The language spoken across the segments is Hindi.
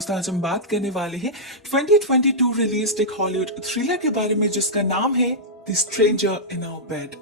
दोस्तों, आज हम बात करने वाले हैं 2022 रिलीज्ड एक हॉलीवुड थ्रिलर के बारे में जिसका नाम है the stranger in our bed.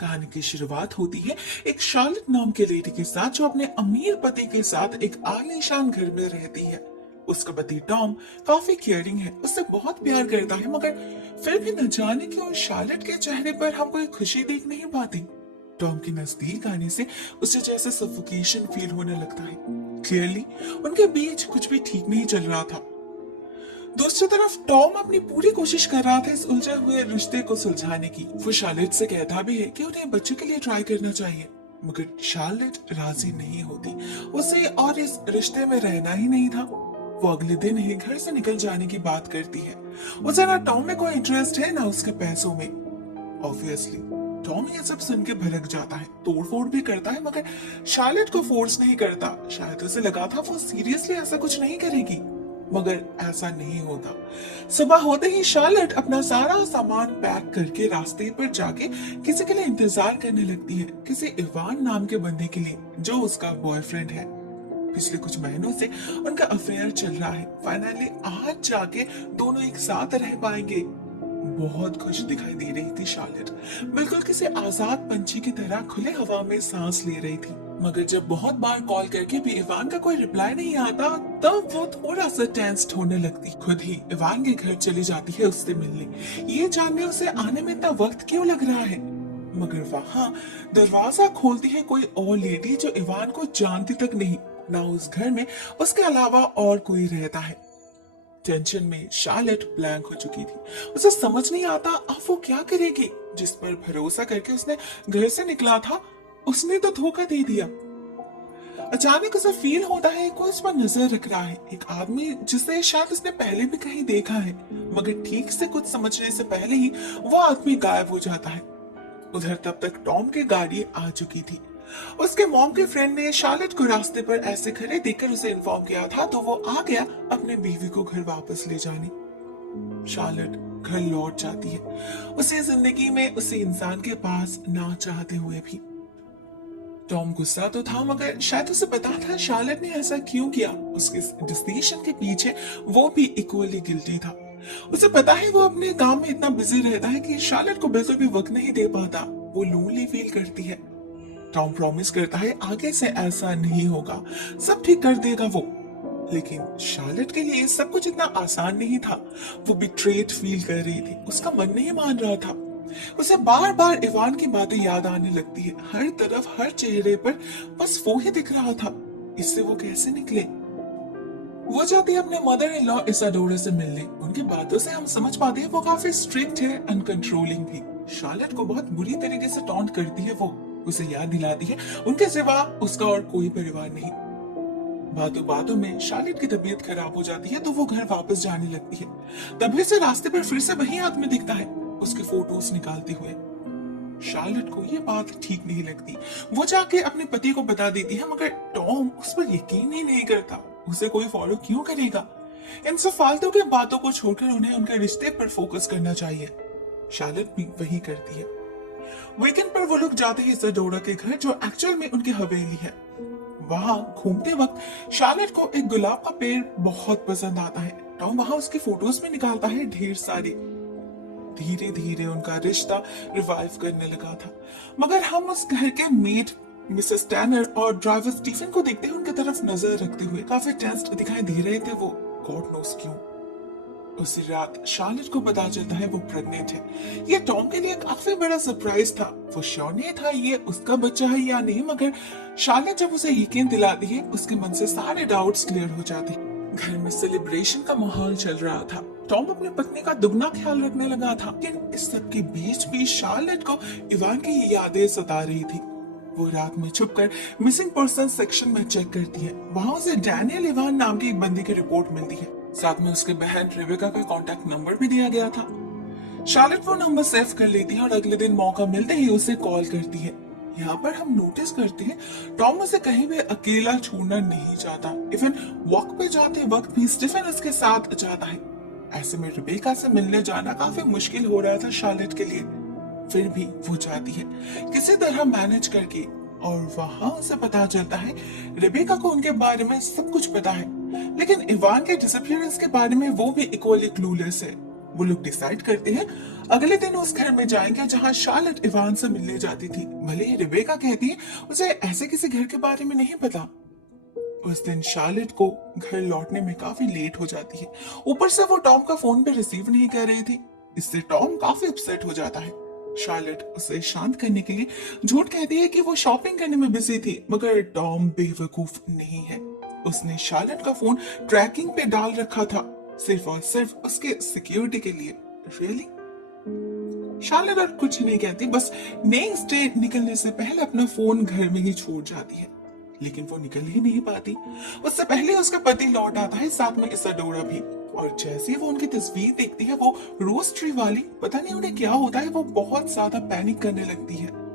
कहानी की शुरुआत होती है एक शार्लेट नाम के लेडी के साथ जो अपने अमीर पति के साथ एक आलीशान घर में रहती है। उसका पति टॉम काफी केयरिंग है, उससे बहुत प्यार करता है, मगर फिर भी न जाने क्यों शार्लेट के चेहरे पर हम कोई खुशी देख नहीं पाती। टॉम के नजदीक आने से उसे जैसे सफोकेशन फील होने लगता है। क्लियरली उनके बीच कुछ भी ठीक नहीं चल रहा था। दूसरी तरफ टॉम अपनी पूरी कोशिश कर रहा था इस उलझे हुए रिश्ते को सुलझाने की। वो शार्लेट से कहता भी है कि उन्हें बच्चे के लिए ट्राई करना चाहिए, मगर शार्लेट राजी नहीं होती। उसे और इस रिश्ते में रहना ही नहीं था। वो अगले दिन ही घर से निकल जाने की बात करती है। उसे ना टॉम में कोई इंटरेस्ट है ना उसके पैसों में। ऑब्वियसली टॉम ये सब सुन के भड़क जाता है, तोड़फोड़ भी करता है, मगर शार्लेट को फोर्स नहीं करता। शायद उसे लगा था वो सीरियसली ऐसा कुछ नहीं करेगी, मगर ऐसा नहीं होता। सुबह होते ही शार्लेट अपना सारा सामान पैक करके रास्ते पर जाके किसी के लिए इंतजार करने लगती है, किसी इवान नाम के बंदे के लिए जो उसका बॉयफ्रेंड है। पिछले कुछ महीनों से उनका अफेयर चल रहा है। फाइनली आज जाके दोनों एक साथ रह पाएंगे। बहुत खुश दिखाई दे रही थी शार्लेट, बिल्कुल किसी आजाद पंछी की तरह खुले हवा में सांस ले रही थी। मगर जब बहुत बार कॉल करके भी इवान का कोई रिप्लाई नहीं आता, तब वो थोड़ा सा टेंस्ड होने लगती। खुद ही इवान के घर चली जाती है उससे मिलने, ये जानने उसे आने में इतना वक्त क्यों लग रहा है। मगर वहाँ दरवाजा खोलती है कोई और लेडी जो इवान को जानती तक नहीं, ना उस घर में उसके अलावा और कोई रहता है। टेंशन में शार्लेट ब्लैंक हो चुकी थी। उसे समझ नहीं आता अब वो क्या करेगी। जिस पर भरोसा करके उसने घर से निकला था, उसने तो धोखा दे दिया। अचानक उसे फील होता है कोई उस पर नजर रख रहा है, एक आदमी जिसे शायद उसने पहले भी कहीं देखा है, मगर ठीक से कुछ समझने से पहले ही वो आदमी गायब हो जाता है। उधर तब तक टॉम की गाड़ी आ चुकी थी। उसके मॉम के फ्रेंड ने शार्लेट को रास्ते पर ऐसे खड़े देखकर उसे इन्फॉर्म किया था, तो वो आ गया अपने बीवी को घर वापस ले जाने। शार्लेट घर लौट जाती है, उसे जिंदगी में उसे इंसान के पास ना चाहते हुए भी। टॉम गुस्सा तो था, मगर शायद उसे पता था शार्लेट ने ऐसा क्यों किया। उसके डिसीजन के पीछे वो भी इक्वली गिल्टी था। उसे पता है वो अपने काम में इतना बिजी रहता है कि शार्लेट को बिल्कुल भी वक्त नहीं दे पाता। वो लोनली फील करती है। टॉम प्रॉमिस करता है आगे से ऐसा नहीं होगा, सब ठीक कर देगा वो। लेकिन शार्लेट के लिए सब कुछ इतना आसान नहीं था। वो बिट्रेड फील कर रही थी, उसका मन नहीं मान रहा था। उसे बार बार इवान की बातें याद आने लगती है। हर तरफ हर चेहरे पर बस वो ही दिख रहा था। इससे वो कैसे निकले। वो जाती है अपने मदर इन लॉ इसाडोरा से मिलने। उनकी बातों से हम समझ पाते हैं वो काफी स्ट्रिक्ट है, अनकंट्रोलिंग भी। शार्लेट को बहुत बुरी तरीके से टॉन्ट करती है वो। उसे याद दिलाती है उनके सिवा उसका और कोई परिवार नहीं। बातों बातों में शार्लेट की तबीयत खराब हो जाती है, तो वो घर वापस जाने लगती है। तभी से रास्ते पर फिर से वही आदमी दिखता है, उसके फोटोज निकालते हुए। शार्लेट को ये बात ठीक नहीं लगती। वो जाके अपने पति को बता देती है, मगर टॉम उस पर यकीन ही नहीं करता। उसे कोई फॉलो क्यों करेगा। इन सब फालतू की बातों को छोड़कर उन्हें उनके रिश्ते पर फोकस करना चाहिए। शार्लेट भी वही करती है। वीकेंड पर वो लोग जाते हैं इसाडोरा के घर, जो एक्चुअल में उनकी हवेली है। वहां घूमते वक्त शार्लेट को एक गुलाब का पेड़ बहुत पसंद आता है। टॉम वहां उसकी फोटोज में निकालता है ढेर सारी। धीरे धीरे उनका रिश्ता रिवाइव करने लगा था। मगर हम उस घर के मेड मिसेस टैनर और ड्राइवर स्टीफन को देखते हैं उनकी तरफ नजर रखते हुए काफी टेंस्ड दिखाई दे रहे थे वो, गॉड नोस क्यों। उसी रात शार्लेट को पता चलता है वो प्रेग्नेंट है। ये टॉम के लिए काफी बड़ा सरप्राइज था। वो श्योर नहीं था ये उसका बच्चा है या नहीं, मगर शार्लेट जब उसे यकीन दिलाती है उसके मन से सारे डाउट्स क्लियर हो जाते हैं। घर में सेलिब्रेशन का माहौल चल रहा था। टॉम अपनी पत्नी का दुगना ख्याल रखने लगा था, लेकिन इस सब के बीच भी शार्लेट को इवान की यादें सता रही थी। वो रात में छुपकर मिसिंग पर्सन सेक्शन में चेक करती है। वहां उसे डैनियल इवान नाम के एक बंदे की रिपोर्ट मिलती है। साथ में उसके बहन रेबेका का कांटेक्ट नंबर भी दिया गया था। शार्लेट वो नंबर सेव कर लेती है और अगले दिन मौका मिलते ही उसे कॉल करती है। यहाँ पर हम नोटिस करते हैं टॉम उसे कहीं भी अकेला छोड़ना नहीं चाहता। इवन वॉक पे जाते वक्त भी स्टीफन उसके साथ जाता है। ऐसे में रेबेका से मिलने जाना काफी मुश्किल हो रहा था शार्लेट के लिए। फिर भी वो जाती है किसी तरह मैनेज करके, और वहां उसे पता चलता है रेबेका को उनके बारे में सब कुछ पता है। लेकिन इवान के डिसअपियरेंस के बारे में वो भी इक्वली क्लूलेस है। वो लोग डिसाइड करते हैं अगले दिन उस घर में जाएंगे जहां शार्लेट इवान से मिलने जाती थी। भले ही रिबेका कहती है उसे ऐसे किसी घर के बारे में नहीं पता। उस दिन शार्लेट को घर लौटने में काफी लेट हो जाती है। ऊपर से वो टॉम का फोन भी रिसीव नहीं कर रही थी। इससे टॉम काफी अपसेट हो जाता है। शार्लेट उसे शांत करने के लिए झूठ कहती है कि वो शॉपिंग करने में बिजी थी, मगर टॉम बेवकूफ नहीं है। उसने शार्लेट का फोन ट्रैकिंग पे डाल रखा था, सिर्फ और सिर्फ उसके सिक्योरिटी के लिए। रियली? शार्लेट और कुछ नहीं कहती, बस नेक्स्ट डे निकलने से पहले अपना फोन घर में ही छोड़ जाती है। लेकिन वो निकल ही नहीं पाती। उससे पहले उसका पति लौट आता है, साथ में इसाडोरा भी। और जैसे ही वो उनकी तस्वीर देखती है, वो रोज ट्री वाली, पता नहीं उन्हें क्या होता है, वो बहुत ज्यादा पैनिक करने लगती है।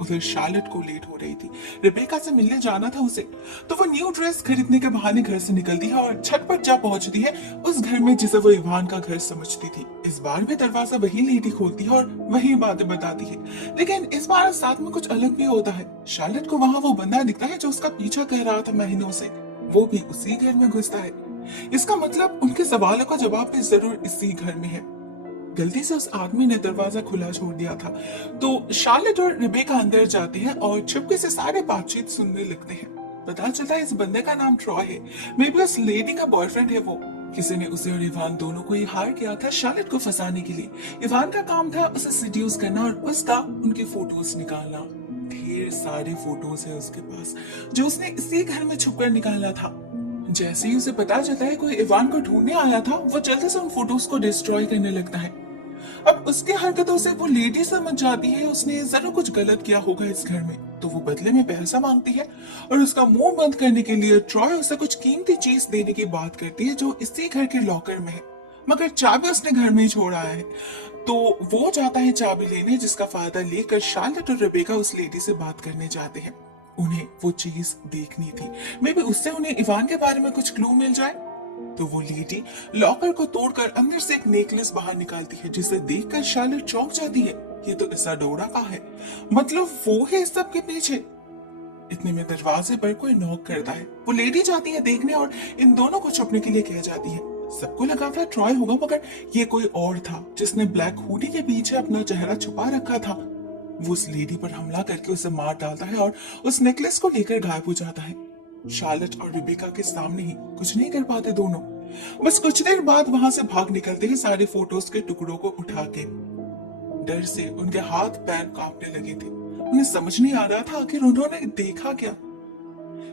उधर शार्लेट को लेट हो रही थी, रिबेका से मिलने जाना था उसे, तो वो न्यू ड्रेस खरीदने के बहाने घर से निकलती है और झटपट जा पहुंचती है उस घर में जिसे वो इवान का घर समझती थी। इस बार भी दरवाजा वही लेडी खोलती है और वही बातें बताती है, लेकिन इस बार साथ में कुछ अलग भी होता है। शार्लेट को वहाँ वो बंदा दिखता है जो उसका पीछा कर रहा था महीनों से। वो भी उसी घर में घुसता है। इसका मतलब उनके सवालों का जवाब भी जरूर इसी घर में है। गलती से उस आदमी ने दरवाजा खुला छोड़ दिया था। तो शार्लेट और रिबेका अंदर जाती है और चुपके से सारे बातचीत सुनने लगते हैं। पता चलता है इस बंदे का नाम ट्रॉय है। मे बी उस लेडी का बॉयफ्रेंड है वो। किसी ने उसे और इवान दोनों को ही हायर किया था शार्लेट को फंसाने के लिए। इवान का काम था उसे सिड्यूस करना और उसका उनकी फोटोज निकालना। ढेर सारे फोटोज है उसके पास जो उसने इसी घर में छुपकर निकाला था। जैसे ही उसे पता चलता है कोई इवान को ढूंढने आया था, वो जल्दी से उन फोटोज को डिस्ट्रॉय करने लगता है। अब उसकी हरकतों से वो लेडी समझ जाती है उसने जरूर कुछ गलत किया होगा इस घर में, तो वो बदले में पैसा मांगती है और उसका मुंह बंद करने के लिए ट्रॉय उसे कुछ कीमती चीज देने की बात करती है जो इसी घर के लॉकर में है, मगर चाबी उसने घर में ही छोड़ आया है। तो वो जाता है चाबी लेने, जिसका फायदा लेकर शार्लेट और रेबेका उस लेडी से बात करने जाते हैं। उन्हें वो चीज देखनी थी, मे बी उससे उन्हें इवान के बारे में कुछ क्लू मिल जाए। तो वो लेडी लॉकर को तोड़कर अंदर से एक नेकलेस बाहर निकालती है, जिसे देखकर शार्लेट चौंक जाती है। ये तो इसाडोरा का है, मतलब वो है इस सब के पीछे। इतने में दरवाजे पर कोई नॉक करता है। वो लेडी जाती है देखने और इन दोनों को छुपने के लिए कह जाती है। सबको लगा था ट्रॉय होगा, मगर ये कोई और था जिसने ब्लैक हुडी के पीछे अपना चेहरा छुपा रखा था। वो उस लेडी पर हमला करके उसे मार डालता है और उस नेकलेस को लेकर गायब हो जाता है। शार्लेट और रिबेका के सामने ही कुछ नहीं कर पाते दोनों। बस कुछ देर बाद वहां से भाग निकलते हैं सारे फोटोज के टुकड़ों को उठा के। डर से उनके हाथ पैर कांपने लगे थे। उन्हें समझ नहीं आ रहा था आखिर उन्होंने देखा क्या।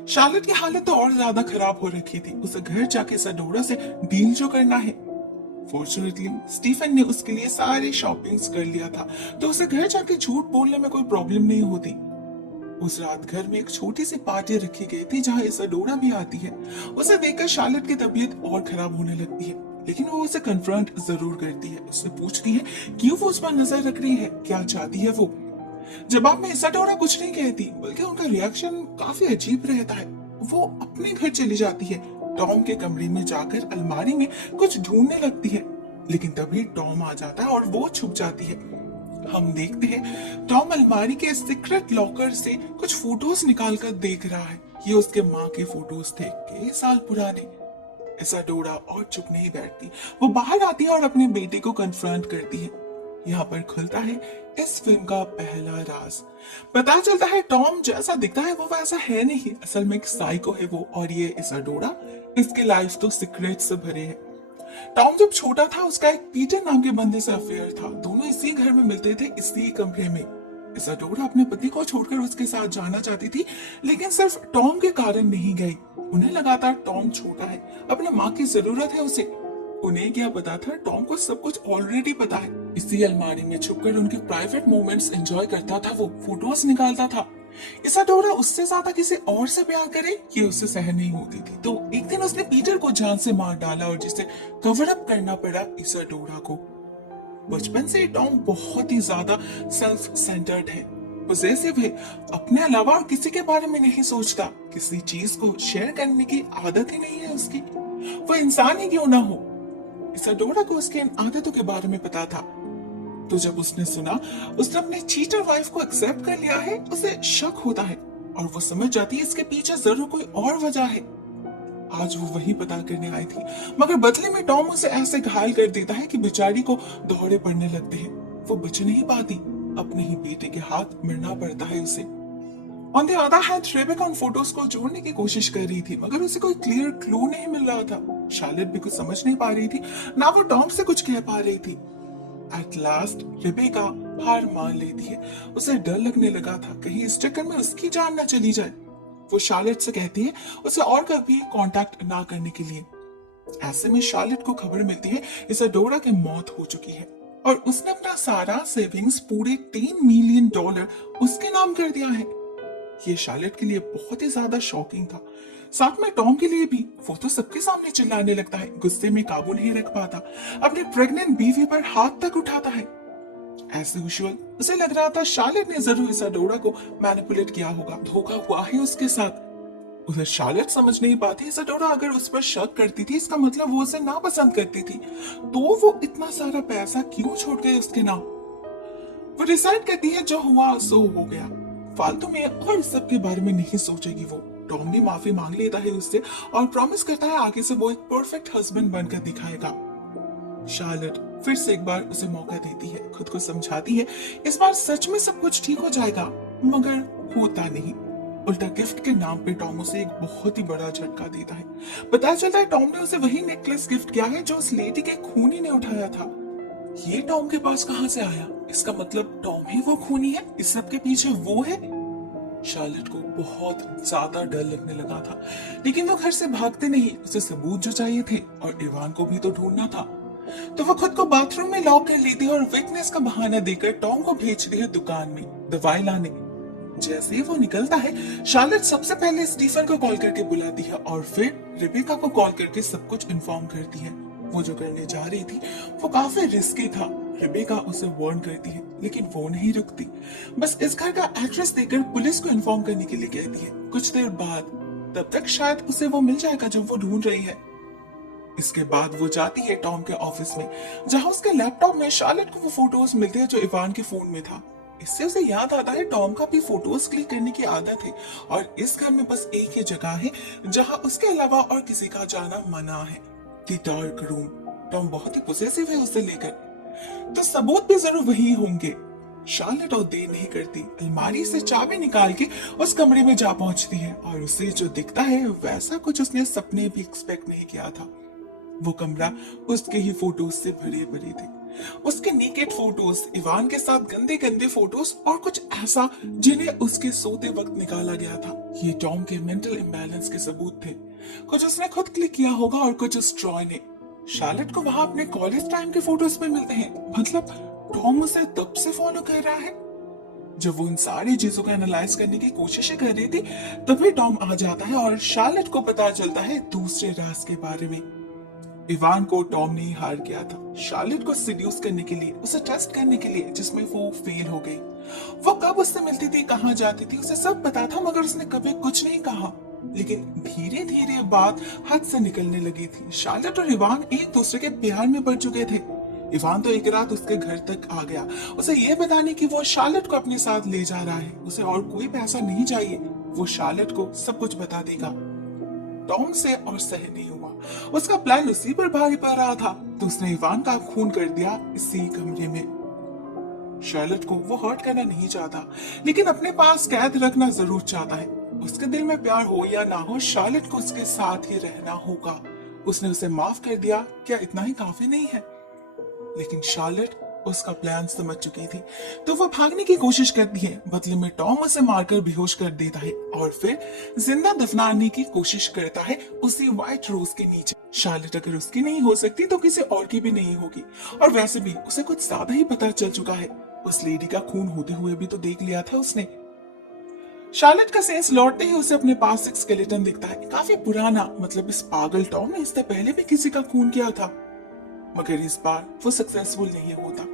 शार्लेट की हालत तो और ज्यादा खराब हो रखी थी। उसे घर जाके इसाडोरा से डील जो करना है। फॉर्चुनेटली स्टीफन ने उसके लिए सारी शॉपिंग्स कर लिया था, तो उसे घर जाके झूठ बोलने में कोई प्रॉब्लम नहीं होती। उस रात घर में एक छोटी सी पार्टी रखी गई थी जहां इसाडोरा भी आती है। उसे देखकर शार्लेट की तबीयत और खराब होने लगती है, लेकिन वो उसे कन्फ्रंट जरूर करती है। उससे पूछती है क्यों वो उस पर नजर रख रही है, क्या चाहती है वो। जवाब में इसाडोरा कुछ नहीं कहती, बल्कि उनका रिएक्शन काफी अजीब रहता है। वो अपने घर चली जाती है, टॉम के कमरे में जाकर अलमारी में कुछ ढूंढने लगती है, लेकिन तभी टॉम आ जाता है और वो छुप जाती है। हम देखते हैं टॉम अलमारी के सीक्रेट लॉकर से कुछ फोटोज निकालकर देख रहा है। ये उसके माँ के फोटोज थे, कई साल पुराने। इसाडोरा और चुप नहीं बैठती। वो बाहर आती है और अपने बेटे को कन्फ्रंट करती है। यहाँ पर खुलता है इस फिल्म का पहला राज। पता चलता है टॉम जैसा दिखता है वो वैसा है नहीं, असल में एक साइको है वो। और ये इसाडोरा, इसकी लाइफ तो सीक्रेट से भरे है। टॉम जब छोटा था उसका एक पीटर नाम के बंदे से अफेयर था। दोनों इसी घर में मिलते थे, इसी कमरे में। इसाडोरा अपने पति को छोड़कर उसके साथ जाना चाहती थी, लेकिन सिर्फ टॉम के कारण नहीं गई। उन्हें लगा था टॉम छोटा है, अपने माँ की जरूरत है उसे। उन्हें क्या पता था टॉम को सब कुछ ऑलरेडी पता है। इसी अलमारी में छुपकर उनके प्राइवेट मोमेंट्स एंजॉय करता था, वो फोटोज निकालता था। इसाडोरा उससे ज्यादा किसी और से प्यार करे ये उससे सहन नहीं होती थी। तो एक दिन उसने पीटर को जान से मार डाला और जिसे कवर अप करना पड़ा इसाडोरा को। बचपन से टॉम बहुत ही ज्यादा सेल्फ सेंटर्ड है, पॉसेसिव है, अपने अलावा और किसी के बारे में नहीं सोचता। किसी चीज को शेयर करने की आदत ही नहीं है उसकी, वो इंसान ही क्यों ना हो। इसाडोरा को उसकी इन आदतों के बारे में पता था, तो जब उसने सुना उसने अपनी चीटर वाइफ को एक्सेप्ट कर लिया है, उसे शक होता है और वो समझ जाती है इसके पीछे जरूर कोई और वजह है। आज वो वही पता करने आई थी, मगर बदले में टॉम उसे ऐसे घायल कर देता है कि बेचारी को दौड़े पड़ने लगते हैं। वो बच नहीं पाती, अपने ही बेटे के हाथ मरना पड़ता है उसे। On the other hand Rebecca उन फोटोज को जोड़ने की कोशिश कर रही थी, मगर उसे कोई क्लियर क्लू नहीं मिल रहा था। शार्लेट भी कुछ समझ नहीं पा रही थी, ना वो टॉम से कुछ कह पा रही थी। एट लास्ट रेबेका हार मान लेती है। उसे डर लगने लगा था कहीं इस चक्कर में उसकी जान ना चली जाए। वो शार्लेट से कहती है उसे और कभी कांटेक्ट ना करने के लिए। ऐसे में शार्लेट को खबर मिलती है इसाडोरा की मौत हो चुकी है और उसने अपना सारा सेविंग्स पूरे $10 मिलियन उसके नाम कर दिया है। ये शार्लेट के लिए बहुत ही ज्यादा शॉकिंग था, साथ में टॉम के लिए भी। वो तो सबके सामने चिल्लाने लगता है, गुस्से में काबू नहीं रख पाता, अपने प्रेग्नेंट बीवी पर हाथ तक उठाता है। एज यूजुअल उसे लग रहा था शार्लेट ने जरूर इसाडोरा को मैनिपुलेट किया होगा, धोखा हुआ है उसके साथ। उधर शार्लेट समझ नहीं पाती इसाडोरा अगर उस पर शक करती थी इसका मतलब वो उसे नापसंद करती थी, तो वो इतना सारा पैसा क्यों छोड़ गए उसके नाम। वो डिसाइड करती है जो हुआ सो हो गया, फालतू में और इस सब के बारे में नहीं सोचेगी वो। टॉम भी माफी मांग लेता है उससे और प्रॉमिस करता है आगे से वो एक परफेक्ट हस्बैंड बनकर दिखाएगा। शार्लेट फिर से एक बार उसे मौका देती है, खुद को समझाती है इस बार सच में सब कुछ ठीक हो जाएगा, मगर होता नहीं। उल्टा गिफ्ट के नाम पे टॉम उसे एक बहुत ही बड़ा झटका देता है। पता चलता है टॉम ने उसे वही नेकलेस गिफ्ट किया है जो उस लेडी के खूनी ने उठाया था। ये टॉम के पास कहां से आया? इसका मतलब टॉम ही वो खूनी है, इस सब के पीछे वो है। शार्लेट को बहुत ज्यादा डर लगने लगा था, लेकिन वो घर से भागते नहीं, उसे सबूत जो चाहिए थे और इवान को भी तो ढूंढना था। तो वो खुद को बाथरूम में लॉक कर लेती है और वीकनेस का बहाना देकर टॉम को भेजती है दुकान में दवाई लाने। जैसे ही वो निकलता है शार्लेट सबसे पहले स्टीफन को कॉल करके बुलाती है और फिर रेबेका को कॉल करके सब कुछ इन्फॉर्म करती है। वो जो करने जा रही थी वो काफी रिस्की था। रेबेका उसे वार्न करती है, लेकिन वो नहीं रुकती, बस इस घर का एड्रेस देकर पुलिस को इन्फॉर्म करने के लिए कहती है। कुछ देर बाद, तब तक शायद उसे वो मिल जाएगा जो वो ढूंढ रही है। इसके बाद वो जाती है टॉम के ऑफिस में, जहां उसके लैपटॉप में शार्लेट को वो फोटोज मिलते हैं जो इवान के फोन में था। इससे उसे याद आता है टॉम का भी फोटोज क्लिक करने की आदत है और इस घर में बस एक ही जगह है जहां उसके अलावा और किसी का जाना मना है, द डार्क रूम। टॉम बहुत ही पोसेसिव है उसे लेकर, तो सबूत भी जरूर वही होंगे। शार्लेट और देर नहीं करती, अलमारी से चाबी निकाल के उस कमरे में जा पहुंचती है और उसे जो दिखता है वैसा कुछ उसने सपने भी एक्सपेक्ट नहीं किया था। वो कमरा उसके ही फोटोज से भरे भरे थे, उसके नेकेड फोटोज, इवान के साथ गंदे गंदे फोटोज और कुछ ऐसा जिन्हें उसके सोते वक्त निकाला गया था। ये टॉम के मेंटल इम्बैलेंस के सबूत थे। कुछ उसने खुद क्लिक किया होगा और कुछ उस ट्रॉय ने। शार्लेट को वहां अपने कॉलेज टाइम के फोटोज पे मिलते हैं, मतलब टॉम उसे तब से फॉलो कर रहा है। जब वो इन सारी चीजों को एनालाइज करने की कोशिश कर रही थी तभी टॉम आ जाता है और शार्लेट को पता चलता है दूसरे राज के बारे में। इवान को टॉम ने ही हार किया था शार्लेट को सीड्यूस करने के लिए, उसे टेस्ट करने के लिए, जिसमें वो फेल हो गई। वो कब उससे मिलती थी, कहाँ जाती थी, उसे सब पता था, मगर उसने कभी कुछ नहीं कहा। लेकिन धीरे धीरे बात हाथ से निकलने लगी थी। शार्लेट और इवान एक दूसरे के प्यार में पड़ चुके थे। इवान तो एक रात उसके घर तक आ गया, उसे ये बताने कि वो शार्लेट को अपने साथ ले जा रहा है, उसे और कोई पैसा नहीं चाहिए, वो शार्लेट को सब कुछ बता देगा। टॉम से और सह नहीं हुआ, उसका प्लान उसी पर भारी पड़ रहा था, तो उसने इवान का खून कर दिया इसी कमरे में। शार्लेट को वो हर्ट करना नहीं चाहता, लेकिन अपने पास कैद रखना जरूर चाहता है। उसके दिल में प्यार हो या ना हो, शार्लेट को उसके साथ ही रहना होगा। उसने उसे माफ कर दिया, क्या इतना ही काफी नहीं है? लेकिन शार्लेट उसका प्लान समझ चुकी थी, तो वो भागने की कोशिश करती है। बदले में टॉम उसे मारकर बेहोश कर देता है और फिर जिंदा दफनाने की कोशिश करता है उसी व्हाइट रोज के नीचे। शार्लेट अगर उसकी नहीं हो सकती तो किसी और की भी नहीं होगी, और वैसे भी उसे कुछ ज्यादा ही पता चल चुका है। उस लेडी का खून होते हुए भी तो देख लिया था उसने। शार्लेट का सेंस लौटते ही उसे अपने पास एक स्केलेटन दिखता है, काफी पुराना, मतलब इस पागल टॉम ने इससे पहले भी किसी का खून किया था, मगर इस बार वो सक्सेसफुल नहीं होता।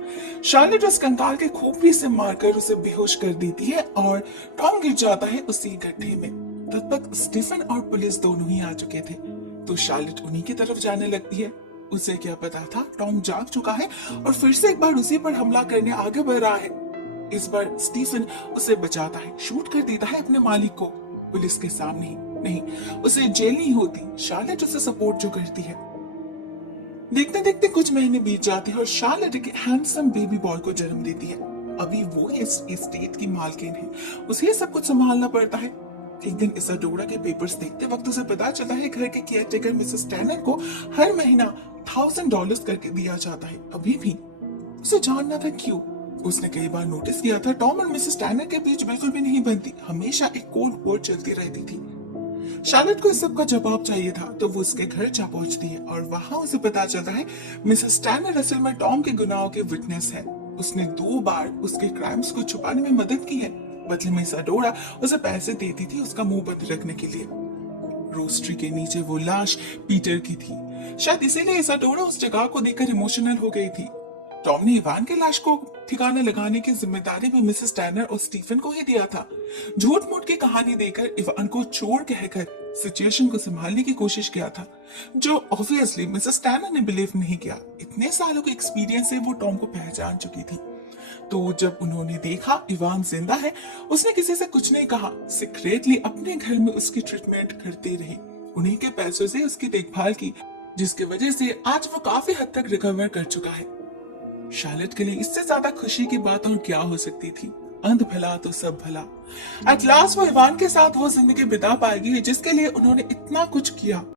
शार्लेट उस कंकाल के खोपड़ी से मारकर उसे बेहोश कर देती है और टॉम गिर जाता है उसी गड्ढे में। तब तक स्टीफन और पुलिस दोनों ही आ चुके थे, तो शार्लेट उन्हीं की तरफ जाने लगती है। उसे क्या पता था टॉम जाग चुका है और फिर से एक बार उसी पर हमला करने आगे बढ़ रहा है। इस बार स्टीफन उसे बचाता है, शूट कर देता है अपने मालिक को पुलिस के सामने ही। नहीं, उसे जेल नहीं होती, शार्लेट उसे सपोर्ट जो करती है। देखते देखते कुछ महीने बीत जाते हैं और शार्लेट एक हैंडसम बेबी बॉय को जन्म देती है। अभी वो इस एस्टेट की मालकिन है, उसे सब कुछ संभालना पड़ता है। एक दिन इसाडोरा के पेपर्स देखते वक्त उसे पता चला है घर के केयरटेकर मिसेस टैनर को हर महीना $1000 करके दिया जाता है। अभी भी उसे जानना था क्यों। उसने कई बार नोटिस किया था टॉम और मिसेस टैनर के बीच बिल्कुल भी नहीं बनती, हमेशा एक कोल्ड वॉर चलती रहती थी। शार्लेट को इस सब का जवाब चाहिए था तो वो उसके घर जा पहुंचती है और वहां उसे पता चलता है मिसेस टैनर असल में टॉम के गुनाहों के विटनेस है। उसने 2 बार उसके क्राइम्स को छुपाने में मदद की है। बदले में इसाडोरा उसे पैसे देती थी उसका मुंह बंद रखने के लिए। रोस्ट्री के नीचे वो लाश पीटर की थी। शायद इसीलिए इसाडोरा उस जगह को देखकर इमोशनल हो गई थी। टॉम ने इवान के लाश को ठिकाना लगाने की जिम्मेदारी भी मिसेस टैनर और स्टीफन को ही दिया था। झूठ मूठ की कहानी देकर इवान को चोर कहकर सिचुएशन को संभालने की कोशिश किया था, जो ऑब्वियसली मिसेस टैनर ने बिलीव नहीं किया। इतने सालों के एक्सपीरियंस से वो टॉम को पहचान चुकी थी। तो जब उन्होंने देखा इवान जिंदा है, उसने किसी से कुछ नहीं कहा, सीक्रेटली अपने घर में उसकी ट्रीटमेंट करते रही, उन्हीं के पैसों से उसकी देखभाल की, जिसकी वजह से आज वो काफी हद तक रिकवर कर चुका है। शार्लेट के लिए इससे ज्यादा खुशी की बात और क्या हो सकती थी। अंत भला तो सब भला। एट लास्ट वो इवान के साथ वो जिंदगी बिता पाएगी जिसके लिए उन्होंने इतना कुछ किया।